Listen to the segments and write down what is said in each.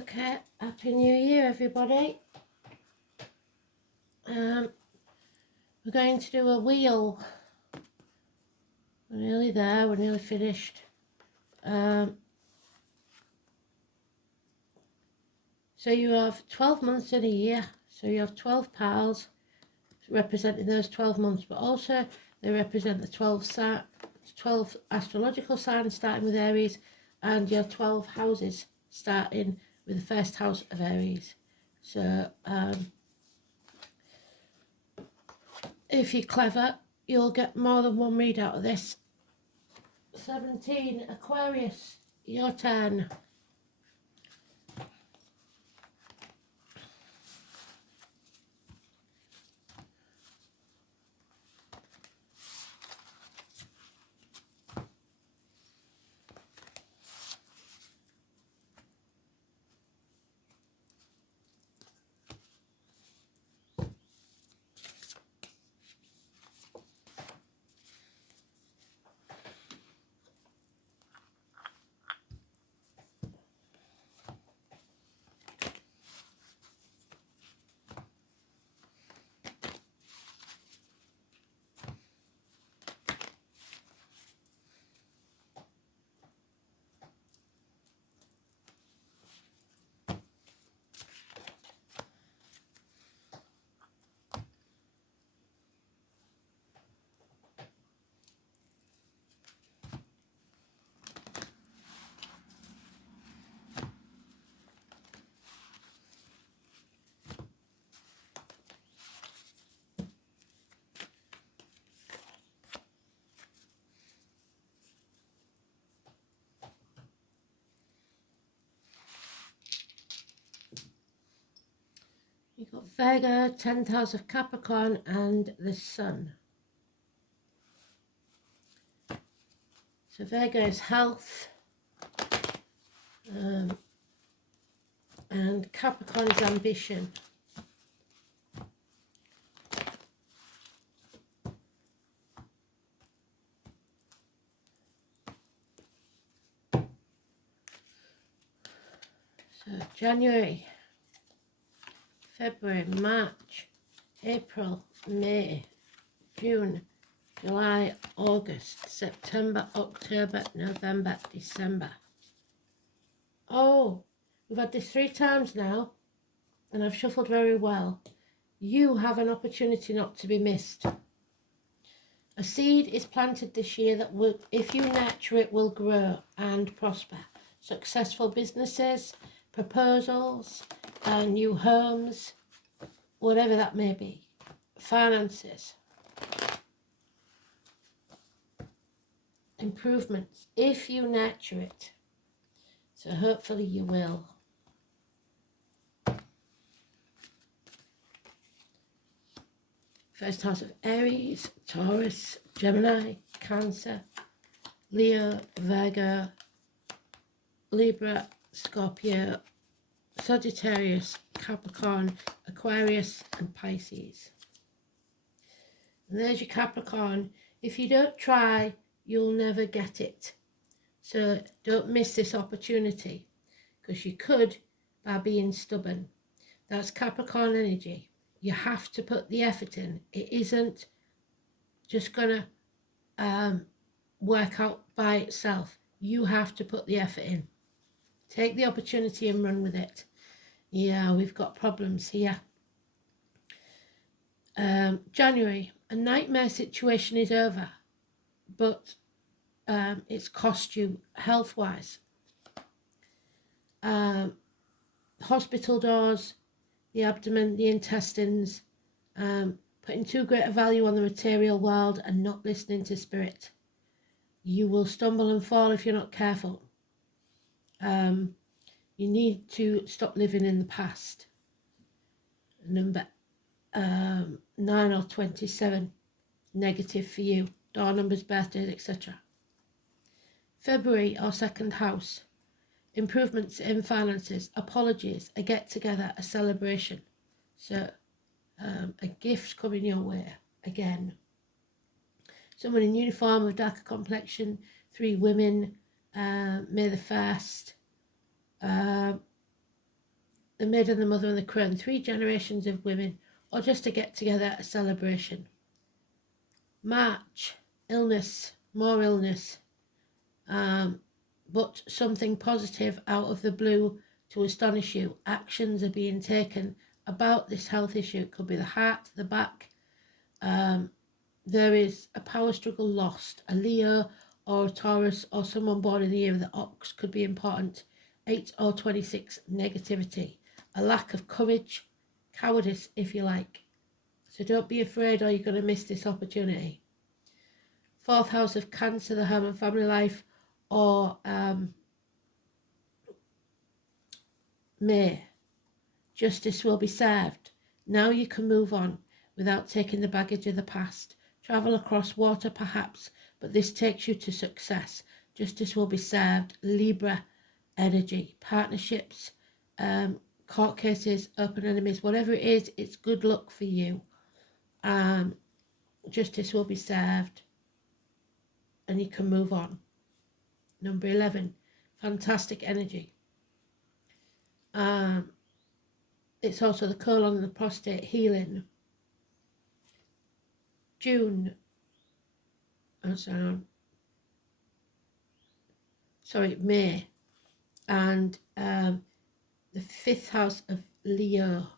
Okay, Happy New Year, everybody. We're going to do a wheel. We're nearly there, we're nearly finished. So you have 12 months in a year. So you have 12 pals representing those 12 months, but also they represent the 12 astrological signs starting with Aries, and you have 12 houses starting with the first house of Aries. So if you're clever, you'll get more than one read out of this. 17, Aquarius, your turn. You've got Vega, 10th house of Capricorn, and the Sun. So Vega is health, and Capricorn is ambition. So January, February, March, April, May, June, July, August, September, October, November, December. Oh, we've had this 3 times now, and I've shuffled very well. You have an opportunity not to be missed. A seed is planted this year that will, if you nurture it, will grow and prosper. Successful businesses, proposals, new homes, whatever that may be, finances, improvements, if you nurture it. So hopefully you will. First house of Aries, Taurus, Gemini, Cancer, Leo, Virgo, Libra, Scorpio, Sagittarius, Capricorn, Aquarius, and Pisces. And there's your Capricorn. If you don't try, you'll never get it. So don't miss this opportunity, because you could by being stubborn. That's Capricorn energy. You have to put the effort in. It isn't just going to work out by itself. You have to put the effort in. Take the opportunity and run with it. Yeah, we've got problems here. January, a nightmare situation is over, but it's cost you health-wise. Hospital doors, the abdomen, the intestines, putting too great a value on the material world and not listening to spirit. You will stumble and fall if you're not careful. You need to stop living in the past. Number 9 or 27, negative for you. Door numbers, birthdays, etc. February, or second house. Improvements in finances, apologies, a get-together, a celebration. So a gift coming your way again. Someone in uniform of darker complexion, 3 women, May the 1st. the maiden, the mother and the crone, 3 generations of women, or just a get together, a celebration. March, illness, more illness, but something positive out of the blue to astonish you. Actions are being taken about this health issue. It could be the heart, the back. There is a power struggle lost. A Leo or a Taurus or someone born in the year of the ox could be important. 8 or 26, negativity. A lack of courage, cowardice if you like. So don't be afraid or you're going to miss this opportunity. 4th house of Cancer, the home and family life, or May. Justice will be served. Now you can move on without taking the baggage of the past. Travel across water perhaps, but this takes you to success. Justice will be served. Libra energy. Partnerships, court cases, open enemies, whatever it is, it's good luck for you. Justice will be served and you can move on. Number 11, fantastic energy. It's also the colon and the prostate healing. June, May, and the 5th house of Leo.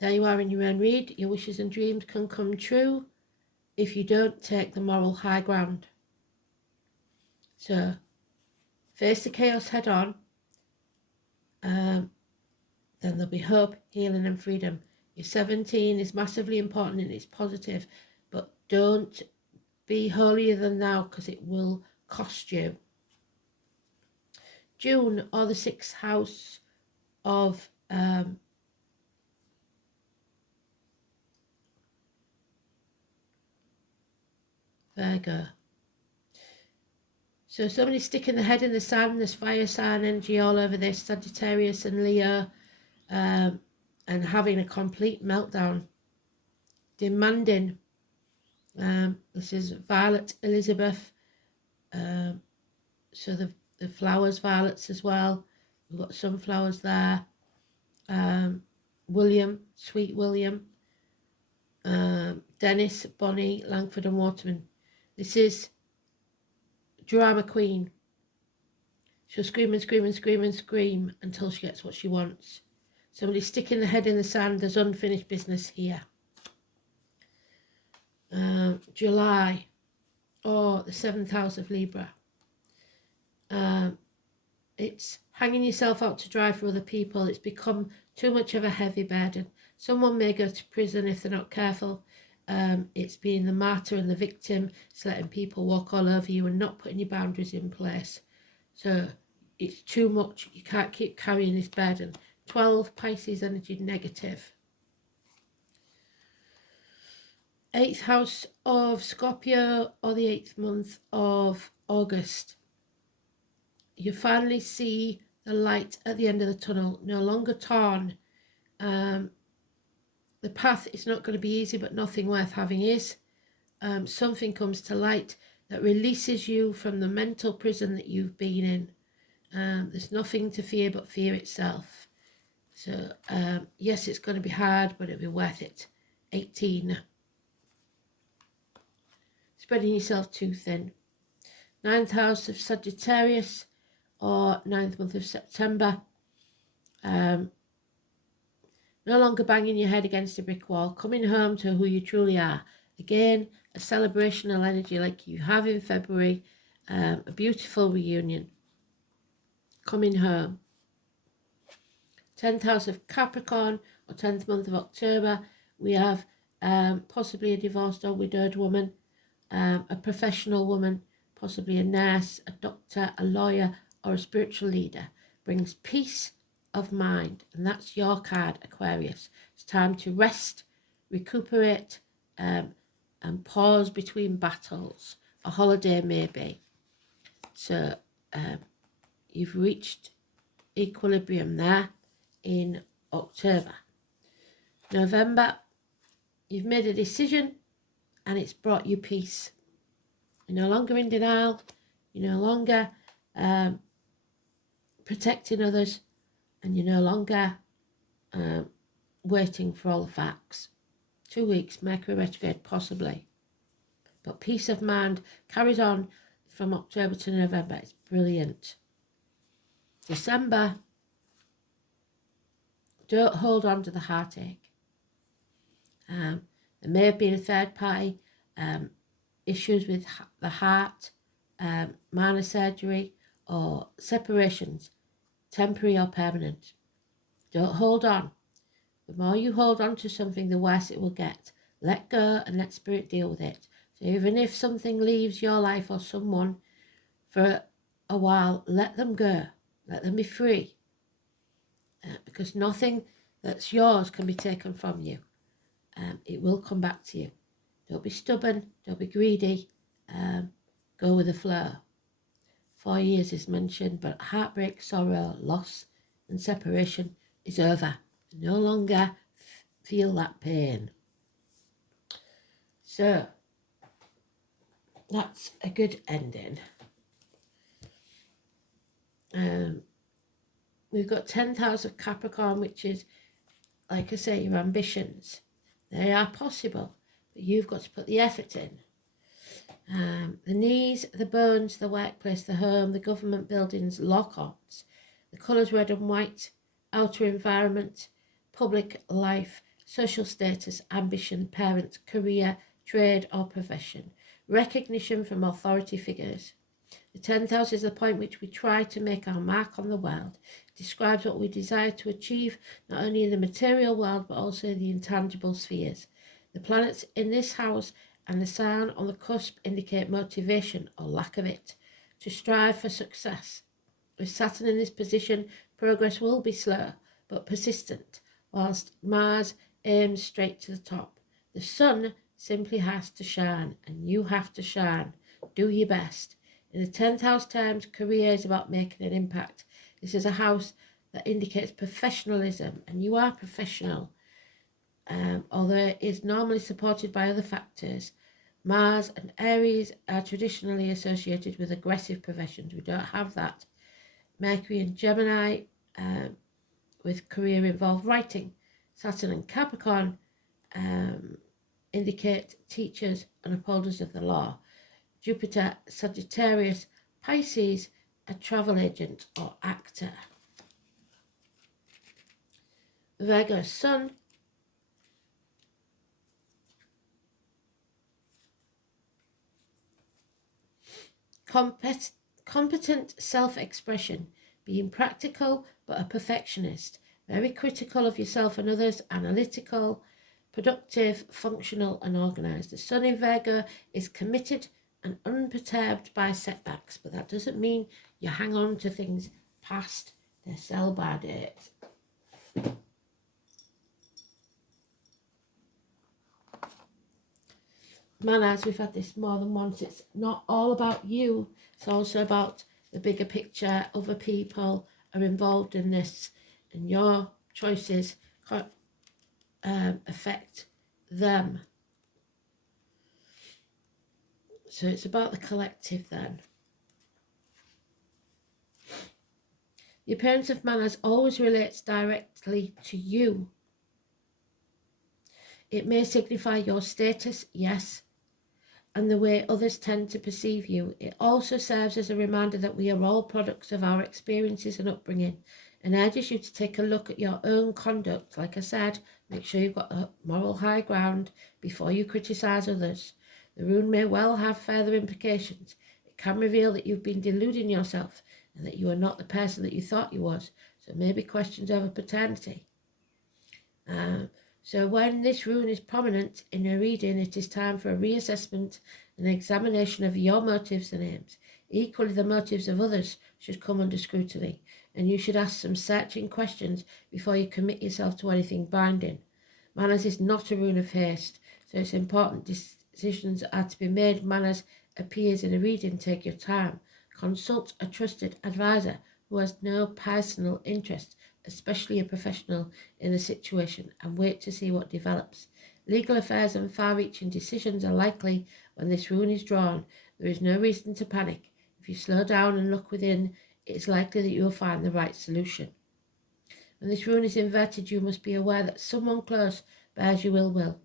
There you are in your own read. Your wishes and dreams can come true if you don't take the moral high ground. So, face the chaos head on. Then there'll be hope, healing and freedom. Your 17 is massively important and it's positive, but don't be holier than thou because it will cost you. June, or the 6th house of Virgo. So somebody's sticking their head in the sand. There's fire sign energy all over this, Sagittarius and Leo, and having a complete meltdown. Demanding. This is Violet Elizabeth. So the flowers, violets as well. We've got sunflowers there. William, Sweet William. Dennis, Bonnie, Langford and Waterman. This is drama queen. She'll scream and scream and scream and scream until she gets what she wants. Somebody sticking their head in the sand. There's unfinished business here. July, or the 7th house of Libra. It's hanging yourself out to dry for other people. It's become too much of a heavy burden. Someone may go to prison if they're not careful. It's being the martyr and the victim. It's letting people walk all over you and not putting your boundaries in place. So it's too much. You can't keep carrying this burden. 12, Pisces energy, negative. 8th house of Scorpio, or the 8th month of August. You finally see the light at the end of the tunnel, no longer torn. The path is not going to be easy, but nothing worth having is. Something comes to light that releases you from the mental prison that you've been in. There's nothing to fear but fear itself. So, yes, it's going to be hard, but it'll be worth it. 18. Spreading yourself too thin. 9th house of Sagittarius, or 9th month of September. No longer banging your head against a brick wall. Coming home to who you truly are. Again, a celebrational energy like you have in February. A beautiful reunion. Coming home. 10th house of Capricorn, or 10th month of October. We have possibly a divorced or widowed woman. A professional woman, possibly a nurse, a doctor, a lawyer, or a spiritual leader, brings peace of mind. And that's your card, Aquarius. It's time to rest, recuperate, and pause between battles. A holiday maybe. So you've reached equilibrium there in October. November, you've made a decision and it's brought you peace. You're no longer in denial. You're no longer protecting others. and you're no longer waiting for all the facts. 2 weeks, Mercury retrograde possibly. But peace of mind carries on from October to November. It's brilliant. December, don't hold on to the heartache. There may have been a third party, issues with the heart, minor surgery, or separations, temporary or permanent. Don't hold on. The more you hold on to something, the worse it will get. Let go and let spirit deal with it. So even if something leaves your life or someone for a while, let them go. Let them be free. Because nothing that's yours can be taken from you. It will come back to you. Don't be stubborn. Don't be greedy. Go with the flow. 4 years is mentioned, but heartbreak, sorrow, loss and separation is over. You no longer feel that pain. So, that's a good ending. We've got 10th house of Capricorn, which is, like I say, your ambitions. They are possible, but you've got to put the effort in. The knees, the bones, the workplace, the home, the government buildings, lock-ons, the colours red and white, outer environment, public life, social status, ambition, parents, career, trade or profession, recognition from authority figures. The 10th house is the point which we try to make our mark on the world. It describes what we desire to achieve, not only in the material world, but also in the intangible spheres. The planets in this house and the sign on the cusp indicate motivation or lack of it, to strive for success. With Saturn in this position, progress will be slow, but persistent, whilst Mars aims straight to the top. The sun simply has to shine, and you have to shine. Do your best. In the 10th house terms, career is about making an impact. This is a house that indicates professionalism, and you are professional. Although it is normally supported by other factors, Mars and Aries are traditionally associated with aggressive professions. We don't have that. Mercury and Gemini, with career involved writing. Saturn and Capricorn indicate teachers and upholders of the law. Jupiter, Sagittarius, Pisces, a travel agent or actor. Virgo, Sun, competent self-expression, being practical but a perfectionist, very critical of yourself and others, analytical, productive, functional and organised. The Sun in Virgo is committed and unperturbed by setbacks, but that doesn't mean you hang on to things past their sell-by date. Manners, we've had this more than once. It's not all about you. It's also about the bigger picture. Other people are involved in this, and your choices affect them. So it's about the collective then. The appearance of manners always relates directly to you. It may signify your status, yes, and the way others tend to perceive you. It also serves as a reminder that we are all products of our experiences and upbringing, and urges you to take a look at your own conduct. Like I said, make sure you've got a moral high ground before you criticise others. The rune may well have further implications. It can reveal that you've been deluding yourself and that you are not the person that you thought you was. So maybe questions over paternity. So when this rune is prominent in your reading, it is time for a reassessment and examination of your motives and aims. Equally, the motives of others should come under scrutiny, and you should ask some searching questions before you commit yourself to anything binding. Manners is not a rune of haste, so it's important decisions are to be made. Manners appears in a reading. Take your time. Consult a trusted advisor who has no personal interest, especially a professional, in the situation, and wait to see what develops. Legal affairs and far-reaching decisions are likely when this rune is drawn. There is no reason to panic. If you slow down and look within, it is likely that you will find the right solution. When this rune is inverted, you must be aware that someone close bears your ill will.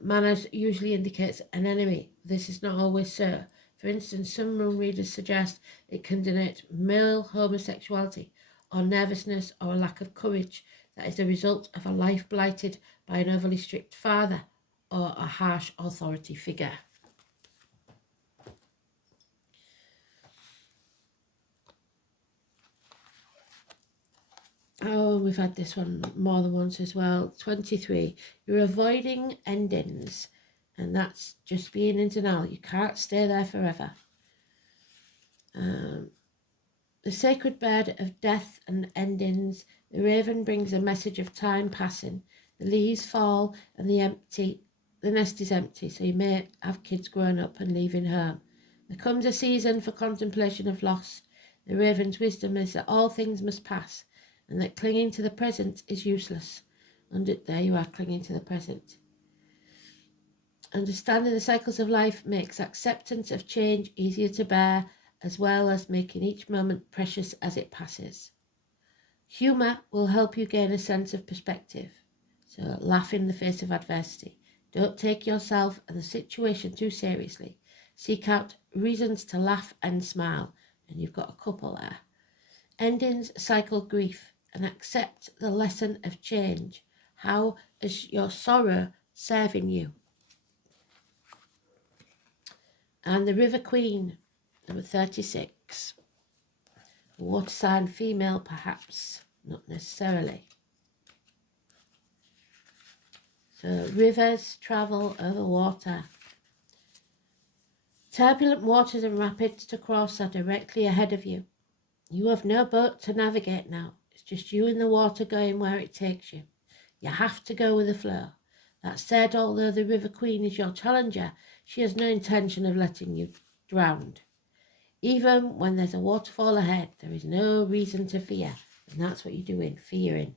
Manners usually indicates an enemy. This is not always so. For instance, some rune readers suggest it can denote male homosexuality or nervousness or a lack of courage that is the result of a life blighted by an overly strict father or a harsh authority figure. Oh, we've had this one more than once as well. 23. You're avoiding endings, and that's just being in denial. You can't stay there forever. The sacred bird of death and endings, the raven brings a message of time passing. The leaves fall and the nest is empty, so you may have kids growing up and leaving home. There comes a season for contemplation of loss. The raven's wisdom is that all things must pass, and that clinging to the present is useless. And there you are, clinging to the present. Understanding the cycles of life makes acceptance of change easier to bear, as well as making each moment precious as it passes. Humour will help you gain a sense of perspective. So laugh in the face of adversity. Don't take yourself and the situation too seriously. Seek out reasons to laugh and smile. And you've got a couple there. Endings cycle grief, and accept the lesson of change. How is your sorrow serving you? And the River Queen, number 36. Water sign female, perhaps, not necessarily. So rivers travel over water. Turbulent waters and rapids to cross are directly ahead of you. You have no boat to navigate now. It's just you in the water going where it takes you. You have to go with the flow. That said, although the River Queen is your challenger, she has no intention of letting you drown. Even when there's a waterfall ahead, there is no reason to fear. And that's what you're doing, fearing.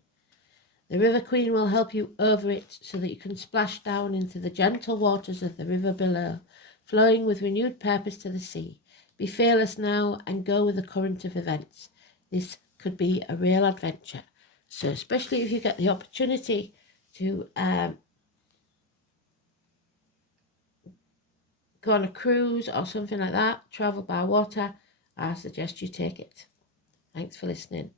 The River Queen will help you over it so that you can splash down into the gentle waters of the river below, flowing with renewed purpose to the sea. Be fearless now and go with the current of events. This could be a real adventure. So especially if you get the opportunity to go on a cruise or something like that, travel by water, I suggest you take it. Thanks for listening.